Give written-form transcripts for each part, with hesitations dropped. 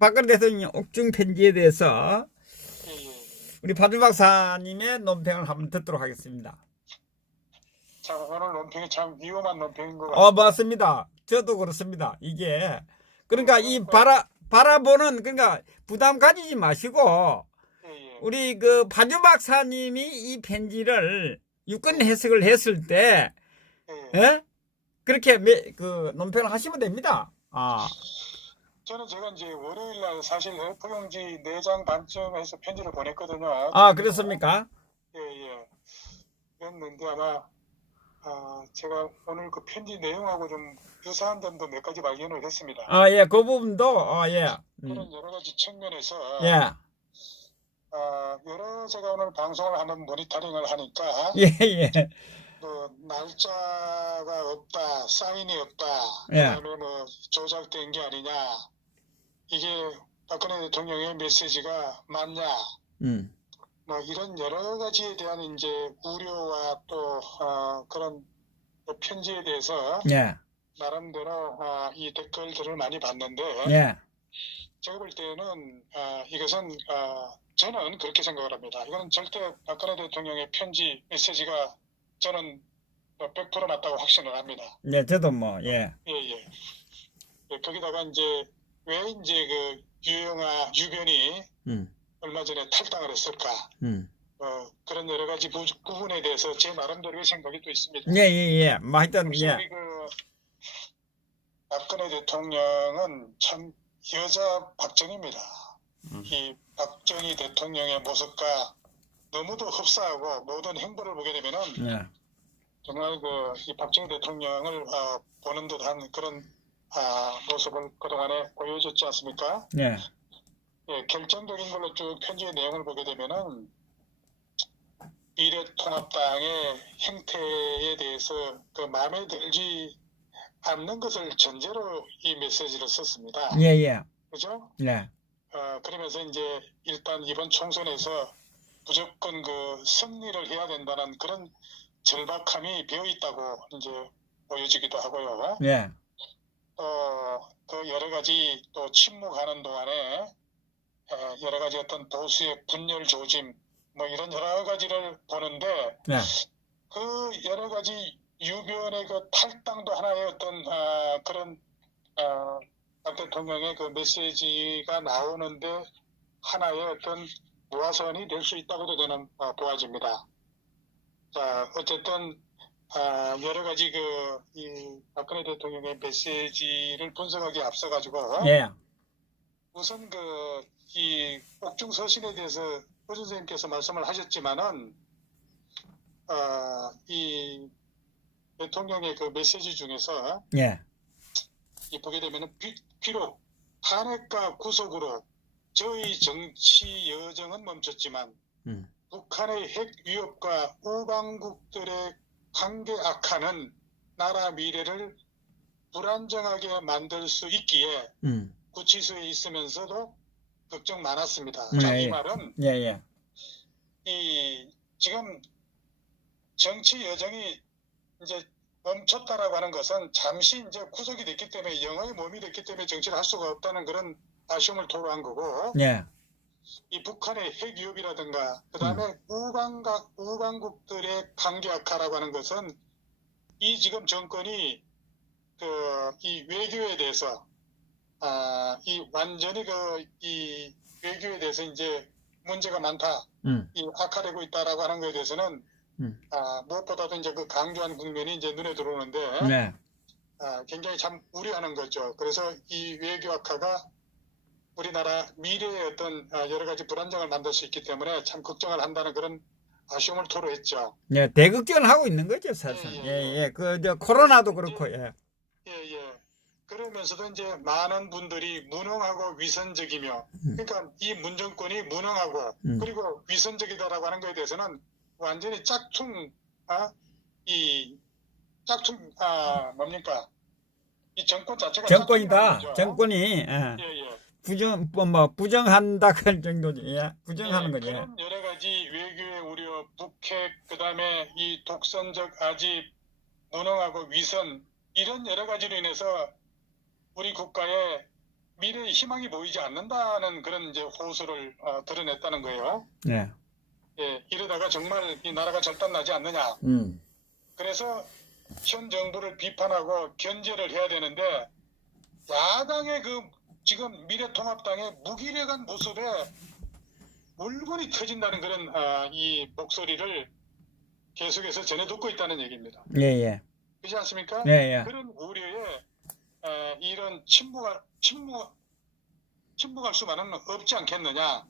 박근혜 대통령 옥중 편지에 대해서 예, 예. 우리 박준 박사님의 논평을 한번 듣도록 하겠습니다. 자, 오늘 논평이 참 위험한 논평인 것 같습니다. 맞습니다. 저도 그렇습니다. 이게 그러니까 이 바라보는 그러니까 부담 가지지 마시고 예, 예. 우리 그 박준 박사님이 이 편지를 유권 해석을 했을 때 예, 예. 예? 그렇게 그 논평을 하시면 됩니다. 저는 제가 이제 월요일 날 사실 포용지 4장 반쯤해서 편지를 보냈거든요. 그렇습니까? 예, 예. 그랬는데 아마 제가 오늘 그 편지 내용하고 좀 유사한 점도 몇 가지 발견을 했습니다. 예, 그 부분도 예. 그런 여러 가지 측면에서 예. 여러 제가 오늘 방송을 하는 모니터링을 하니까 예, 예. 뭐 날짜가 없다, 사인이 없다, 예. 그다음에 뭐 조작된 게 아니냐, 이게 박근혜 대통령의 메시지가 맞냐, 뭐 이런 여러 가지에 대한 이제 우려와 또 그런 편지에 대해서 예. 나름대로 이 댓글들을 많이 봤는데 예. 제가 볼 때는 이것은 저는 그렇게 생각을 합니다. 이건 절대 박근혜 대통령의 편지 메시지가 저는 100% 맞다고 확신을 합니다. 예, 저도 뭐, 예. 예, 예. 예, 거기다가 이제 왜 이제 그 유변이 얼마 전에 탈당을 했을까? 그런 여러 가지 부분에 대해서 제 나름대로의 생각이 또 있습니다. 예, 예, 예. 뭐 하여튼, 예. 우리 그 박근혜 대통령은 참 여자 박정희입니다. 이 박정희 대통령의 모습과 너무도 흡사하고 모든 행보를 보게 되면은 예. 정말 이 박정희 대통령을 보는 듯한 그런 모습을 그동안에 보여줬지 않습니까? 예. 예, 결정적인 걸로 쭉 편지의 내용을 보게 되면은 미래통합당의 행태에 대해서 그 마음에 들지 않는 것을 전제로 이 메시지를 썼습니다. 예, 예. 그죠? 예. 그러면서 이제 일단 이번 총선에서 무조건 그 승리를 해야 된다는 그런 절박함이 배어 있다고 이제 보여지기도 하고요. 예. 그 여러 가지 또 침묵하는 동안에 여러 가지 어떤 보수의 분열 조짐 뭐 이런 여러 가지를 보는데 예. 그 여러 가지 유변의 그 탈당도 하나의 어떤 그런 박 대통령의 그 메시지가 나오는데 하나의 어떤 모아선이 될 수 있다고도 저는 보아집니다. 자, 어쨌든 여러 가지 이 박근혜 대통령의 메시지를 분석하기에 앞서 가지고 예. 우선 이 옥중 서신에 대해서 호 선생님께서 말씀을 하셨지만은 이 대통령의 그 메시지 중에서 예. 이 보게 되면은 비록 탄핵과 구속으로 저희 정치 여정은 멈췄지만 북한의 핵 위협과 우방국들의 관계 악화는 나라 미래를 불안정하게 만들 수 있기에 구치소에 있으면서도 걱정 많았습니다. 자, 이 말은 예, 예. 이 지금 정치 여정이 이제 멈췄다라고 하는 것은 잠시 이제 구속이 됐기 때문에 영어의 몸이 됐기 때문에 정치를 할 수가 없다는 그런 아쉬움을 토로한 거고 예. 이 북한의 핵 위협이라든가 그다음에 우방국들의 관계 악화라고 하는 것은 이 지금 정권이 이 외교에 대해서 이 완전히 이 외교에 대해서 이제 문제가 많다, 이 악화되고 있다라고 하는 것에 대해서는 무엇보다도 이제 그 강조한 국면이 이제 눈에 들어오는데 네. 굉장히 참 우려하는 거죠. 그래서 이 외교 악화가 우리나라 미래의 어떤 여러 가지 불안정을 만들 수 있기 때문에 참 걱정을 한다는 그런 아쉬움을 토로했죠. 예, 대극전을 하고 있는 거죠, 사실. 예. 코로나도 그렇고, 예. 예. 그러면서도 이제 많은 분들이 무능하고 위선적이며, 그러니까 이 문정권이 무능하고, 그리고 위선적이다라고 하는 것에 대해서는 완전히 뭡니까? 이 정권 자체가 정권이다. 정권이, 예. 부정한다, 그럴 정도지. 예. 부정하는 거죠. 그런 여러 가지 외교의 우려, 북핵, 그 다음에 이 독선적 아집, 무능하고 위선, 이런 여러 가지로 인해서 우리 국가의 미래의 희망이 보이지 않는다는 그런 이제 호소를 드러냈다는 거예요. 예. 예, 이러다가 정말 이 나라가 절단나지 않느냐. 그래서 현 정부를 비판하고 견제를 해야 되는데 야당의 그 지금 미래통합당의 무기력한 모습에 물건이 터진다는 그런 이 목소리를 계속해서 전해 듣고 있다는 얘기입니다. 예, 예. 그렇지 않습니까? 예, 예. 그런 우려에 이런 침묵할 수만은 없지 않겠느냐.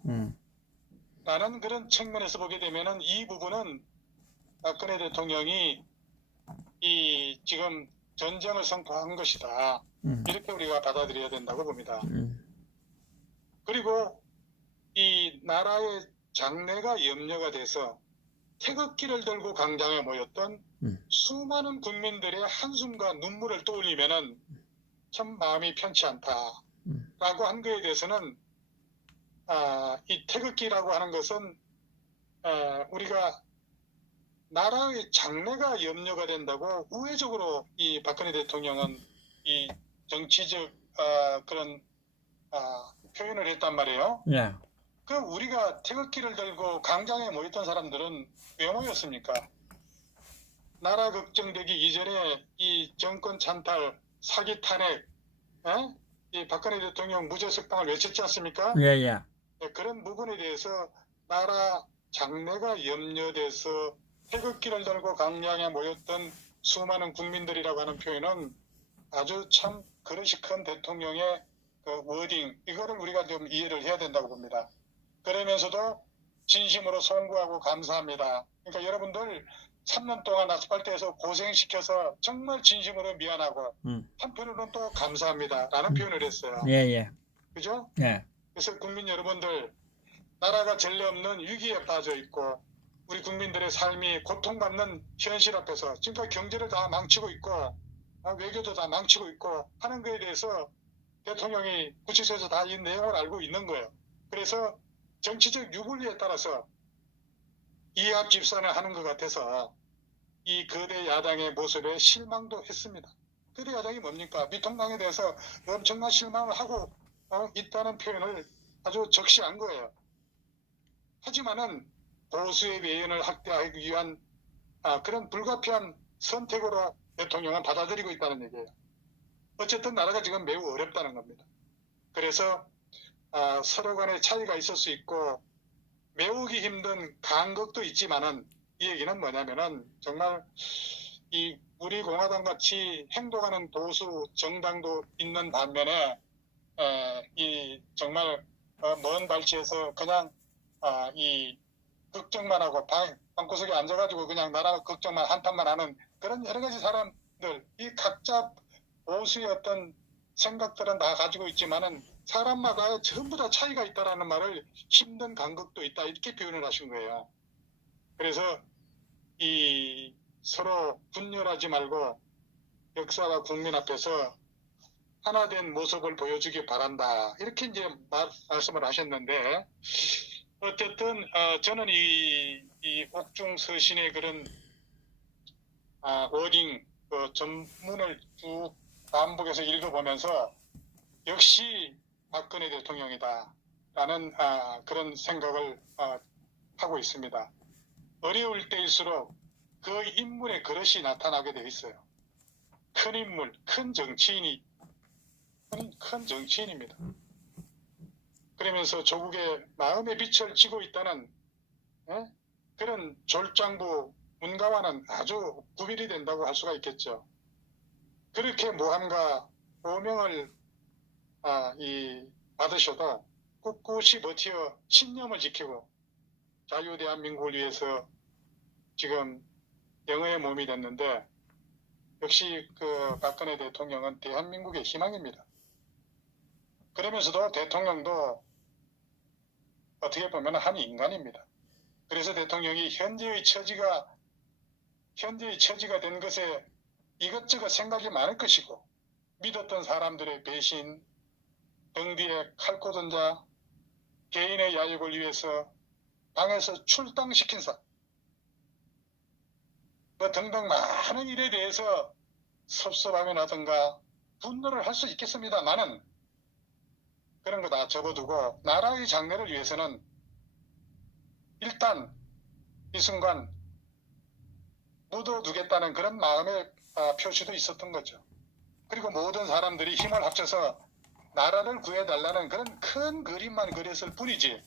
라는 그런 측면에서 보게 되면은 이 부분은 박근혜 대통령이 이 지금 전쟁을 선포한 것이다. 이렇게 우리가 받아들여야 된다고 봅니다. 그리고 이 나라의 장래가 염려가 돼서 태극기를 들고 광장에 모였던 수많은 국민들의 한숨과 눈물을 떠올리면은 참 마음이 편치 않다라고 한 거에 대해서는 이 태극기라고 하는 것은 우리가 나라의 장래가 염려가 된다고 우회적으로 이 박근혜 대통령은 이 정치적 그런 표현을 했단 말이에요. 예. 그 우리가 태극기를 들고 광장에 모였던 사람들은 왜 모였습니까? 나라 걱정되기 이전에 이 정권 찬탈, 사기 탄핵, 이 박근혜 대통령 무죄 석방을 외쳤지 않습니까? 예, 예. 그런 부분에 대해서 나라 장래가 염려돼서 태극기를 들고 광장에 모였던 수많은 국민들이라고 하는 표현은 아주 참 그릇이 큰 대통령의 그 워딩, 이거를 우리가 좀 이해를 해야 된다고 봅니다. 그러면서도 진심으로 송구하고 감사합니다. 그러니까 여러분들 3년 동안 아스팔트에서 고생시켜서 정말 진심으로 미안하고 한편으로는 또 감사합니다라는 표현을 했어요. 예, 예. 그죠? 예. 그래서 국민 여러분들, 나라가 전례 없는 위기에 빠져 있고 우리 국민들의 삶이 고통받는 현실 앞에서 지금까지 경제를 다 망치고 있고 외교도 다 망치고 있고 하는 거에 대해서 대통령이 구치소에서 다 이 내용을 알고 있는 거예요. 그래서 정치적 유불리에 따라서 이합 집산을 하는 것 같아서 이 거대 야당의 모습에 실망도 했습니다. 거대 야당이 뭡니까? 미통당에 대해서 엄청난 실망을 하고 있다는 표현을 아주 적시한 거예요. 하지만은 보수의 외연을 확대하기 위한 그런 불가피한 선택으로 대통령은 받아들이고 있다는 얘기예요. 어쨌든 나라가 지금 매우 어렵다는 겁니다. 그래서 서로 간의 차이가 있을 수 있고 메우기 힘든 간극도 있지만은 이 얘기는 뭐냐면은 정말 이 우리 공화당 같이 행동하는 보수 정당도 있는 반면에 이 정말 먼 발치에서 그냥 이 걱정만 하고 방구석에 앉아가지고 그냥 나라 걱정만 한탄만 하는 그런 여러 가지 사람들, 이 각자 보수의 어떤 생각들은 다 가지고 있지만은 사람마다 전부 다 차이가 있다라는 말을 힘든 간극도 있다 이렇게 표현을 하신 거예요. 그래서 이 서로 분열하지 말고 역사와 국민 앞에서 하나된 모습을 보여주기 바란다 이렇게 이제 말씀을 하셨는데 어쨌든 저는 이 옥중 서신의 그런 워딩 전문을 쭉 반복해서 읽어보면서 역시 박근혜 대통령이다 라는 그런 생각을 하고 있습니다. 어려울 때일수록 그 인물의 그릇이 나타나게 되어 있어요. 큰 인물, 큰 정치인이 큰 정치인입니다. 그러면서 조국의 마음의 빛을 쥐고 있다는 그런 졸장부 문가와는 아주 구별이 된다고 할 수가 있겠죠. 그렇게 모함과 오명을 받으셔도 꿋꿋이 버티어 신념을 지키고 자유대한민국을 위해서 지금 영어의 몸이 됐는데 역시 그 박근혜 대통령은 대한민국의 희망입니다. 그러면서도 대통령도 어떻게 보면 한 인간입니다. 그래서 대통령이 현재의 처지가 된 것에 이것저것 생각이 많을 것이고 믿었던 사람들의 배신, 등 뒤에 칼 꽂은 자, 개인의 야욕을 위해서 당에서 출당시킨 사, 등등 많은 일에 대해서 섭섭함이라든가 분노를 할 수 있겠습니다만은 그런 거 다 접어두고 나라의 장래를 위해서는 일단 이 순간 묻어두겠다는 그런 마음의 표시도 있었던 거죠. 그리고 모든 사람들이 힘을 합쳐서 나라를 구해달라는 그런 큰 그림만 그렸을 뿐이지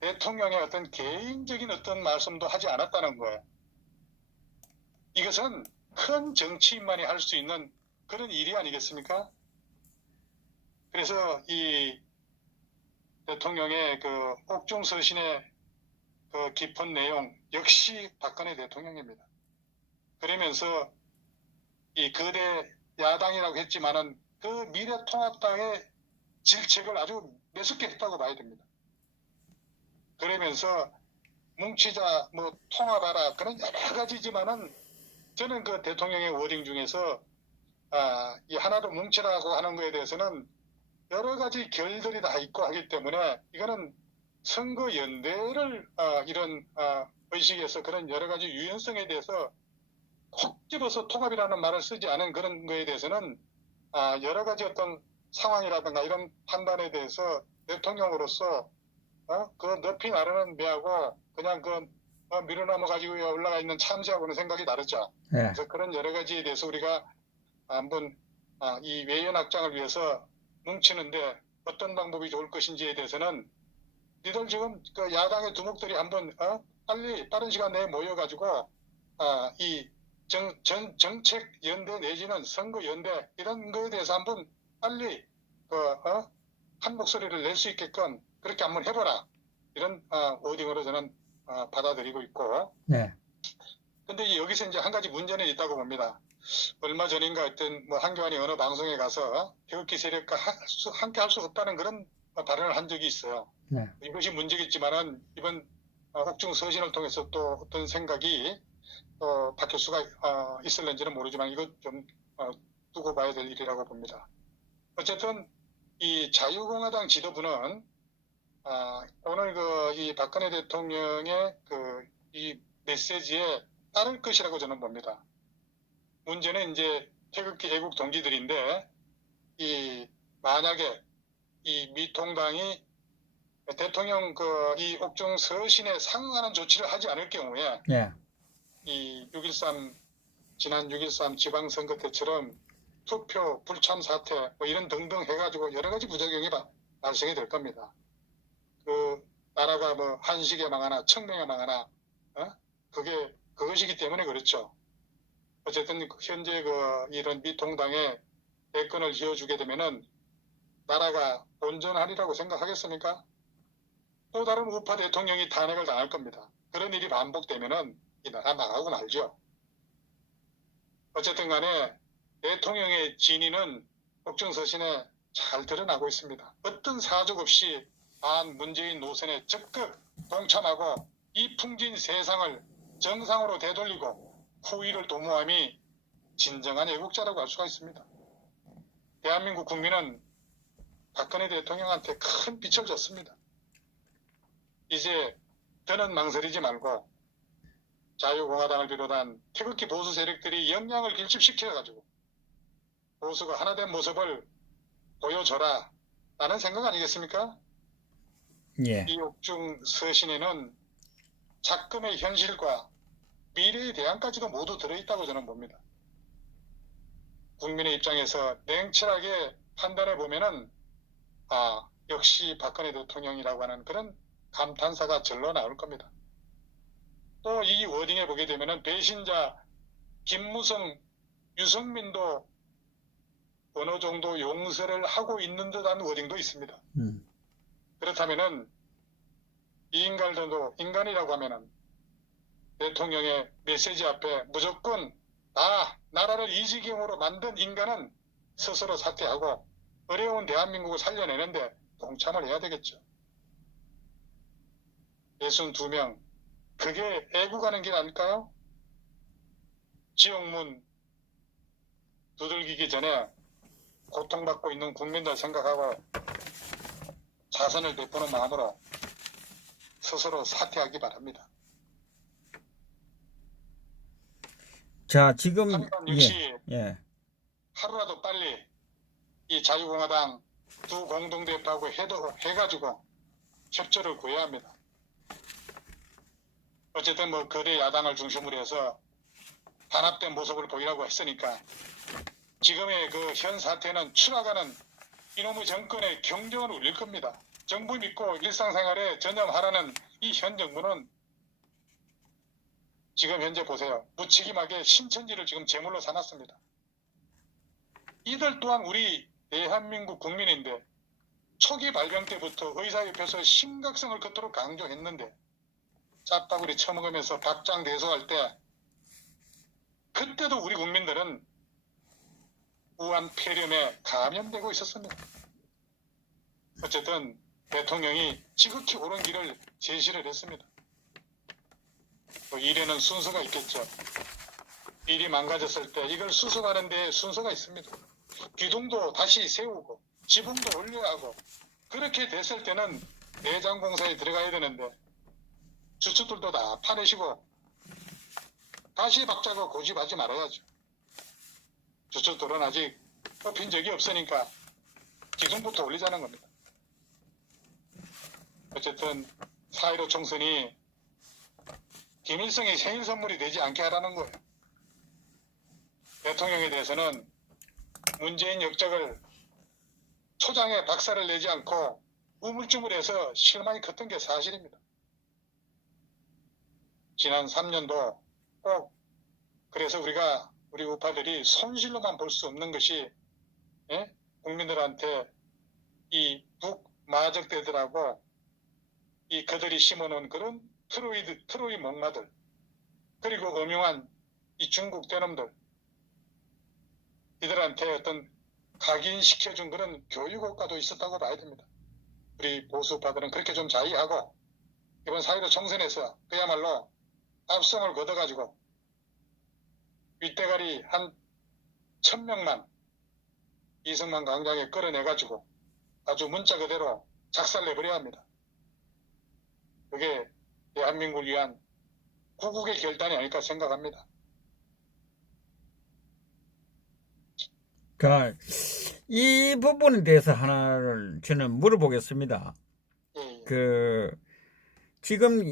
대통령의 어떤 개인적인 어떤 말씀도 하지 않았다는 거예요. 이것은 큰 정치인만이 할 수 있는 그런 일이 아니겠습니까? 그래서 이 대통령의 그 옥중서신의 그 깊은 내용 역시 박근혜 대통령입니다. 그러면서 이 거대 야당이라고 했지만은 그 미래통합당의 질책을 아주 매섭게 했다고 봐야 됩니다. 그러면서 뭉치자 뭐 통합하라 그런 여러 가지지만은 저는 그 대통령의 워딩 중에서 이 하나로 뭉치라고 하는 거에 대해서는 여러 가지 결들이 다 있고 하기 때문에 이거는 선거 연대를 이런 의식에서 그런 여러 가지 유연성에 대해서 콕 집어서 통합이라는 말을 쓰지 않은 그런 거에 대해서는 여러 가지 어떤 상황이라든가 이런 판단에 대해서 대통령으로서 그 높이 나르는 배하고 그냥 그 미루나무 가지고 올라가 있는 참새하고는 생각이 다르죠. 예. 그래서 그런 여러 가지에 대해서 우리가 한번 이 외연 확장을 위해서 뭉치는데 어떤 방법이 좋을 것인지에 대해서는 니들 지금 그 야당의 두목들이 한번 빨리 빠른 시간 내에 모여가지고 이 정책 연대 내지는 선거 연대 이런 거에 대해서 한번 빨리 한 목소리를 낼 수 있게끔 그렇게 한번 해보라 이런 워딩으로 저는 받아들이고 있고. 네. 근데 여기서 이제 한 가지 문제는 있다고 봅니다. 얼마 전인가 어떤 뭐 한교안이 어느 방송에 가서 태극기 세력과 함께 할 수 없다는 그런 발언을 한 적이 있어요. 네. 이것이 문제겠지만은 이번 옥중 서신을 통해서 또 어떤 생각이 또 바뀔 수가 있을는지는 모르지만 이것 좀 두고 봐야 될 일이라고 봅니다. 어쨌든 이 자유공화당 지도부는 오늘 이 박근혜 대통령의 이 메시지에 따를 것이라고 저는 봅니다. 문제는 이제 태극기 애국 동지들인데 만약에 이 미통당이 대통령 이 옥중 서신에 상응하는 조치를 하지 않을 경우에 예. 이 지난 6.13 지방선거 때처럼 투표 불참 사태 뭐 이런 등등 해가지고 여러 가지 부작용이 발생이 될 겁니다. 그 나라가 뭐 한식에 망하나 청명에 망하나 그것이기 때문에 그렇죠. 어쨌든 현재 이런 미통당에 대권을 이어주게 되면은 나라가 온전하리라고 생각하겠습니까? 또 다른 우파 대통령이 탄핵을 당할 겁니다. 그런 일이 반복되면은 이 나라 나가고 말죠. 어쨌든 간에 대통령의 진위는 옥중서신에 잘 드러나고 있습니다. 어떤 사족 없이 문재인 노선에 적극 동참하고 이 풍진 세상을 정상으로 되돌리고 후위를 도모함이 진정한 애국자라고 할 수가 있습니다. 대한민국 국민은 박근혜 대통령한테 큰 빚을 졌습니다. 이제 더는 망설이지 말고 자유공화당을 비롯한 태극기 보수 세력들이 역량을 결집시켜가지고 보수가 하나 된 모습을 보여줘라 라는 생각 아니겠습니까? 예. 이 옥중 서신에는 작금의 현실과 미래의 대안까지도 모두 들어있다고 저는 봅니다. 국민의 입장에서 냉철하게 판단해 보면은 역시 박근혜 대통령이라고 하는 그런 감탄사가 절로 나올 겁니다. 또 이 워딩에 보게 되면은 배신자 김무성, 유승민도 어느 정도 용서를 하고 있는 듯한 워딩도 있습니다. 그렇다면은 이 인간들도 인간이라고 하면은 대통령의 메시지 앞에 무조건 나라를 이 지경으로 만든 인간은 스스로 사퇴하고 어려운 대한민국을 살려내는데 동참을 해야 되겠죠. 62명 그게 애국하는 길 아닐까요? 지옥문 두들기기 전에 고통받고 있는 국민들 생각하고 자선을 베푸는 마음으로 스스로 사퇴하기 바랍니다. 자, 지금 한강 역시 예. 하루라도 빨리 이 자유공화당 두 공동대표하고 해가지고 협조를 구해야 합니다. 어쨌든 뭐 거대 야당을 중심으로 해서 단합된 모습을 보이라고 했으니까 지금의 그 현 사태는 추락하는 이놈의 정권의 경종을 울릴 겁니다. 정부 믿고 일상생활에 전념하라는 이 현 정부는 지금 현재 보세요. 무책임하게 신천지를 지금 제물로 삼았습니다. 이들 또한 우리 대한민국 국민인데 초기 발병 때부터 의사협회에서 심각성을 그토록 강조했는데 짭다구리 처먹으면서 박장대소할 때 그때도 우리 국민들은 우한 폐렴에 감염되고 있었습니다. 어쨌든 대통령이 지극히 옳은 길을 제시를 했습니다. 일에는 순서가 있겠죠. 일이 망가졌을 때 이걸 수습하는 데 순서가 있습니다. 기둥도 다시 세우고 지붕도 올려야 하고 그렇게 됐을 때는 내장 공사에 들어가야 되는데 주축들도 다 파내시고 다시 박자고 고집하지 말아야죠. 주축들은 아직 뽑힌 적이 없으니까 기둥부터 올리자는 겁니다. 어쨌든 4.15 총선이 김일성의 생일 선물이 되지 않게 하라는 거예요. 대통령에 대해서는 문재인 역적을 초장에 박살을 내지 않고 우물쭈물해서 실망이 컸던 게 사실입니다. 지난 3년도 꼭 그래서 우리 우파들이 손실로만 볼 수 없는 것이 국민들한테 이 북마적대들하고 이 그들이 심어놓은 그런 트로이 목마들 그리고 음흉한 이 중국 대놈들 이들한테 어떤 각인시켜준 그런 교육 효과도 있었다고 봐야 됩니다. 우리 보수파들은 그렇게 좀 자의하고 이번 4.15 총선에서 그야말로 압승을 거둬가지고 윗대가리 한 1000명만 이승만 광장에 끌어내가지고 아주 문자 그대로 작살내버려야 합니다. 그게 대한민국을 위한 구국의 결단이 아닐까 생각합니다. 이 부분에 대해서 하나를 저는 물어보겠습니다. 예. 지금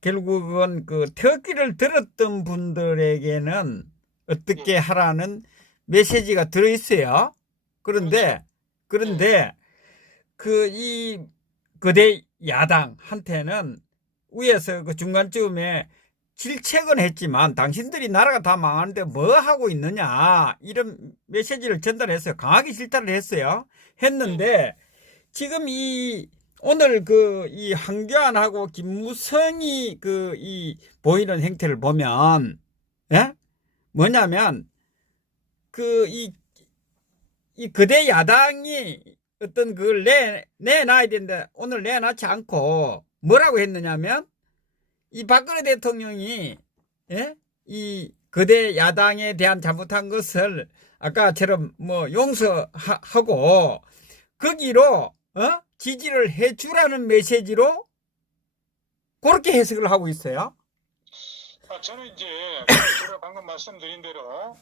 결국은 특기를 들었던 분들에게는 어떻게 하라는 메시지가 들어있어요. 그런데 이 거대 야당한테는 위에서 중간쯤에 질책은 했지만 당신들이 나라가 다 망하는데 뭐 하고 있느냐 이런 메시지를 전달했어요. 강하게 질타를 했는데 지금 오늘 이 황교안하고 김무성이 보이는 행태를 보면 뭐냐면 이 거대 야당이 어떤 그걸 내놔야 되는데 오늘 내놓지 않고 뭐라고 했느냐면 이 박근혜 대통령이 이 거대 야당에 대한 잘못한 것을 아까처럼 용서하고 거기로 지지를 해주라는 메시지로 그렇게 해석을 하고 있어요. 저는 이제 제가 방금 말씀드린 대로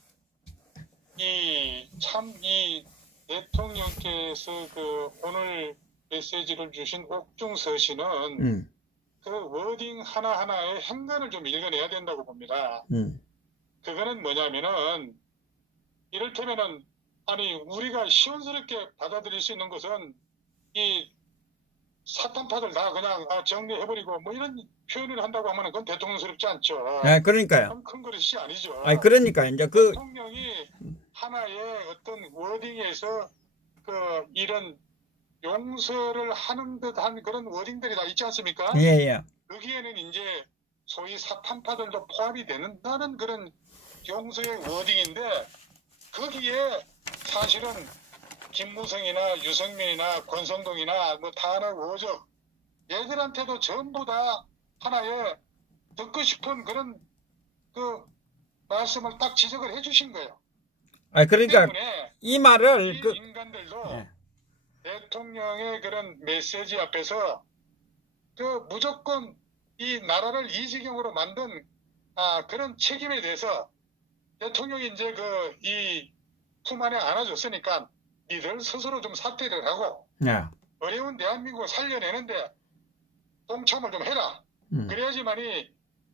이 대통령께서 오늘 메시지를 주신 옥중서신은 그 워딩 하나하나의 행간을 좀 읽어내야 된다고 봅니다. 그거는 뭐냐면은 이를테면은 우리가 시원스럽게 받아들일 수 있는 것은 이 사탄파들 다 그냥 정리해버리고 이런 표현을 한다고 하면 그건 대통령스럽지 않죠. 네, 그러니까요. 큰 그릇이 아니죠. 그러니까 이제 대통령이 하나의 어떤 워딩에서 이런 용서를 하는 듯한 그런 워딩들이 다 있지 않습니까? 예. 여기에는 이제 소위 사탄파들도 포함이 된다는 그런 용서의 워딩인데 거기에 사실은 김무성이나 유승민이나 권성동이나 탄핵 어적 얘들한테도 전부 다 하나의 듣고 싶은 그런 말씀을 딱 지적을 해주신 거예요. 그러니까 이 말을 이 인간들도 대통령의 그런 메시지 앞에서 무조건 이 나라를 이 지경으로 만든 그런 책임에 대해서 대통령이 이제 이 품 안에 안아줬으니까 니들 스스로 좀 사퇴를 하고 네. 어려운 대한민국을 살려내는데 동참을 좀 해라. 그래야지만이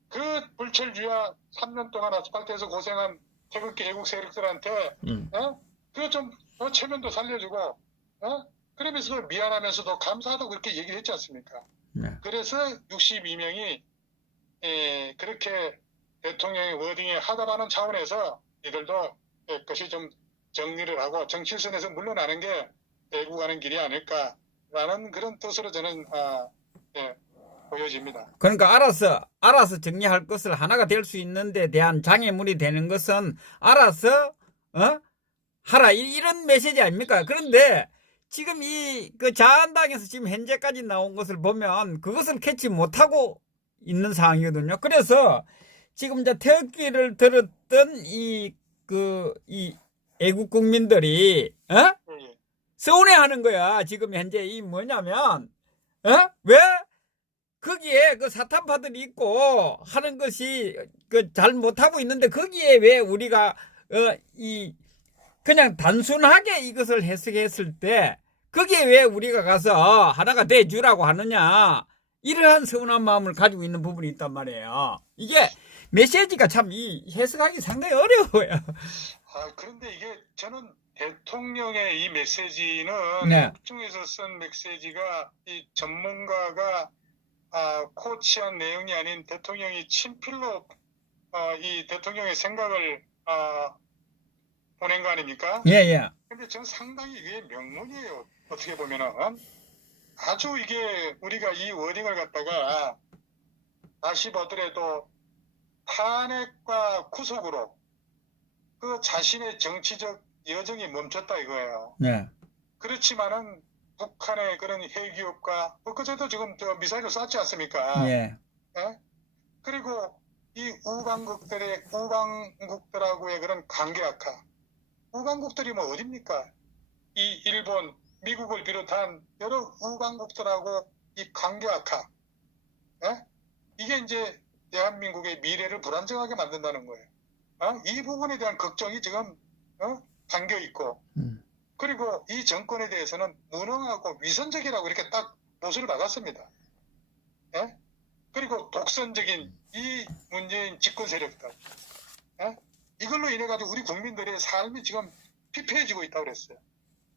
그 불철주야 3년 동안 아스팔트에서 고생한 태극기 애국 세력들한테 그거 좀 체면도 살려주고 그러면서 미안하면서도 감사하다고 그렇게 얘기를 했지 않습니까? 네. 그래서 62명이 그렇게 대통령의 워딩에 하다라는 차원에서 이들도 그것이 좀 정리를 하고 정치선에서 물러나는 게 애국하는 길이 아닐까라는 그런 뜻으로 저는 보여집니다. 그러니까 알아서 정리할 것을 하나가 될 수 있는 데 대한 장애물이 되는 것은 알아서 하라 이런 메시지 아닙니까? 그런데 지금 그 자한당에서 지금 현재까지 나온 것을 보면 그것을 캐치 못하고 있는 상황이거든요. 그래서 지금 이제 태극기를 들었던 이 애국 국민들이 서운해하는 거야. 지금 현재 이 뭐냐면 왜 거기에 그 사탄파들이 있고 하는 것이 잘 못하고 있는데 거기에 왜 우리가 그냥 단순하게 이것을 해석했을 때 거기에 왜 우리가 가서 하나가 돼주라고 하느냐 이러한 서운한 마음을 가지고 있는 부분이 있단 말이에요. 이게 메시지가 참 해석하기 상당히 어려워요. 그런데 이게 저는 대통령의 이 메시지는 국중에서 쓴 메시지가 이 전문가가 코치한 내용이 아닌 대통령이 친필로 이 대통령의 생각을 보낸 거 아닙니까? 예. 근데 저는 상당히 이게 명문이에요. 어떻게 보면은 아주 이게 우리가 이 워딩을 갖다가 다시 보더라도 탄핵과 구속으로 그 자신의 정치적 여정이 멈췄다 이거예요. 네. 그렇지만은 북한의 그런 핵기업과 그저도 지금 미사일을 쐈지 않습니까? 예. 그리고 이 우방국들하고의 그런 관계 악화. 우방국들이 뭐 어딥니까? 이 일본, 미국을 비롯한 여러 우방국들하고 이 관계 악화. 이게 이제 대한민국의 미래를 불안정하게 만든다는 거예요. 이 부분에 대한 걱정이 지금 담겨 있고, 그리고 이 정권에 대해서는 무능하고 위선적이라고 이렇게 딱 못을 박았습니다. 그리고 독선적인 이 문재인 집권 세력들, 이걸로 인해 가지고 우리 국민들의 삶이 지금 피폐해지고 있다고 그랬어요.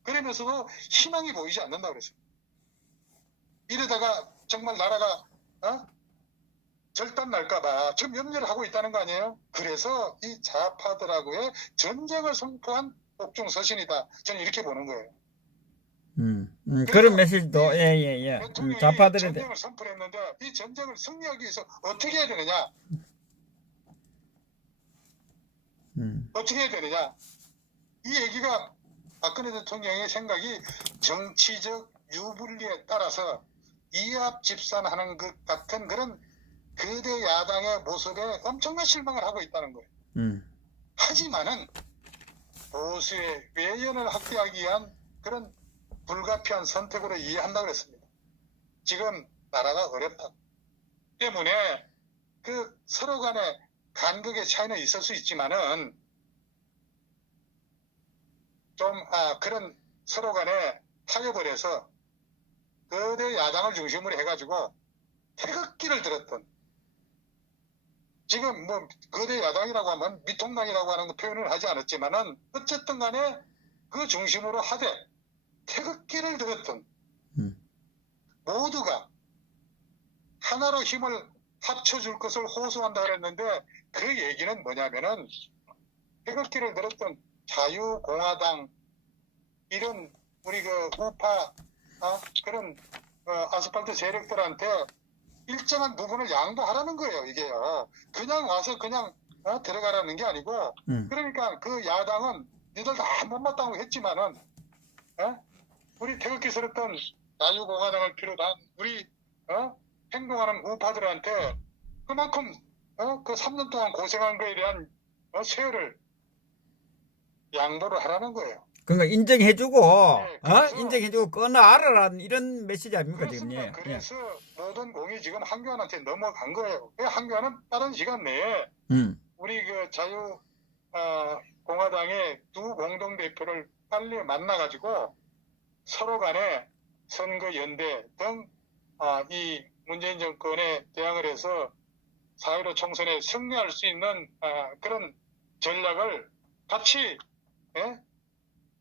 그러면서도 희망이 보이지 않는다고 그랬어요. 이러다가 정말 나라가 절단 날까봐 지금 염려를 하고 있다는 거 아니에요? 그래서 이 좌파들하고의 전쟁을 선포한 옥중 서신이다. 저는 이렇게 보는 거예요. 그런 메시지도 예. 좌파들에 전쟁을 선포했는데 이 전쟁을 승리하기 위해서 어떻게 해야 되느냐? 어떻게 해야 되느냐? 이 얘기가 박근혜 대통령의 생각이 정치적 유불리에 따라서 이합집산하는 것 같은 그런 거대 야당의 모습에 엄청난 실망을 하고 있다는 거예요. 하지만은 보수의 외연을 확대하기 위한 그런 불가피한 선택으로 이해한다고 그랬습니다. 지금 나라가 어렵다. 때문에 그 서로 간의 간극의 차이는 있을 수 있지만은 좀 그런 서로 간에 타협을 해서 거대 야당을 중심으로 해가지고 태극기를 들었던 지금 뭐 거대 야당이라고 하면 미통당이라고 하는 거 표현을 하지 않았지만은 어쨌든 간에 그 중심으로 하되 태극기를 들었던 모두가 하나로 힘을 합쳐줄 것을 호소한다 그랬는데 그 얘기는 뭐냐면은 태극기를 들었던 자유공화당 이런 우리 그 우파 그런 아스팔트 세력들한테 일정한 부분을 양보하라는 거예요. 이게요. 그냥 와서 그냥 들어가라는 게 아니고 그러니까 그 야당은 니들 다 못마땅하고 했지만은 우리 태극기 들었던 자유공화당을 비롯한 우리 행동하는 우파들한테 그만큼 그 3년 동안 고생한 거에 대한 세월을 양보를 하라는 거예요. 그러니까 인정해주고, 네, 인정해주고 꺼나라라는 이런 메시지 아닙니까 지금? 그렇습니다. 그래서 모든 공이 지금 한교안한테 넘어간 거예요. 한교안은 빠른 시간 내에 우리 그 자유 공화당의 두 공동 대표를 빨리 만나가지고 서로 간에 선거 연대 등 이 문재인 정권에 대항을 해서 4.15 총선에 승리할 수 있는 그런 전략을 같이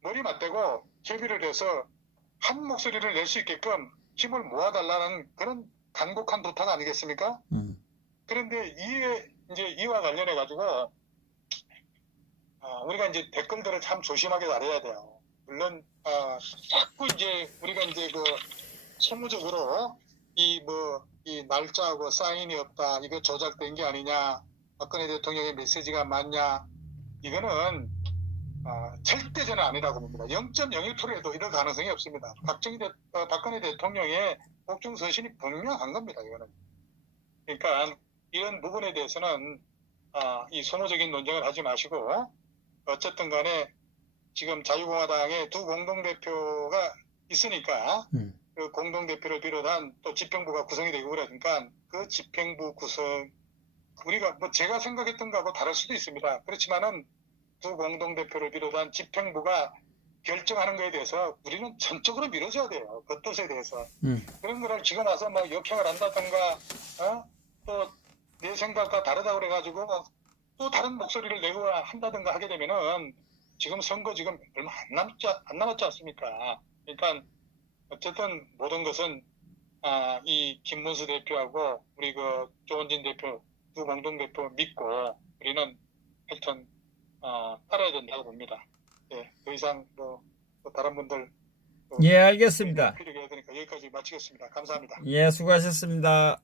머리 맞대고 협의를 해서 한 목소리를 낼 수 있게끔 힘을 모아달라는 그런 간곡한 부탁 아니겠습니까? 그런데 이와 관련해 가지고 우리가 이제 댓글들을 참 조심하게 다뤄야 돼요. 물론 자꾸 이제 우리가 이제 그 소모적으로 이 날짜하고 사인이 없다, 이거 조작된 게 아니냐, 박근혜 대통령의 메시지가 맞냐, 이거는 절대 저는 아니라고 봅니다. 0.01%에도 이럴 가능성이 없습니다. 박근혜 대통령의 복중 서신이 분명한 겁니다. 이거는. 그러니까 이런 부분에 대해서는 이 소모적인 논쟁을 하지 마시고, 어쨌든 간에 지금 자유공화당의 두 공동대표가 있으니까 그 공동대표를 비롯한 또 집행부가 구성이 되고 그러니까 그 집행부 구성, 우리가 제가 생각했던 거하고 다를 수도 있습니다. 그렇지만은 두 공동대표를 비롯한 집행부가 결정하는 거에 대해서 우리는 전적으로 밀어줘야 돼요. 그 뜻에 대해서. 그런 거를 지금 와서 역행을 한다든가, 또 내 생각과 다르다고 그래가지고 또 다른 목소리를 내고 한다든가 하게 되면은 지금 선거 지금 얼마 안 남았지 않습니까? 그러니까 어쨌든 모든 것은 이 김문수 대표하고 우리 그 조원진 대표 두 공동대표 믿고 우리는 하여튼 따라야 된다고 봅니다. 예, 더 이상 또 다른 분들 예, 알겠습니다. 필요해야 되니까 여기까지 마치겠습니다. 감사합니다. 예, 수고하셨습니다.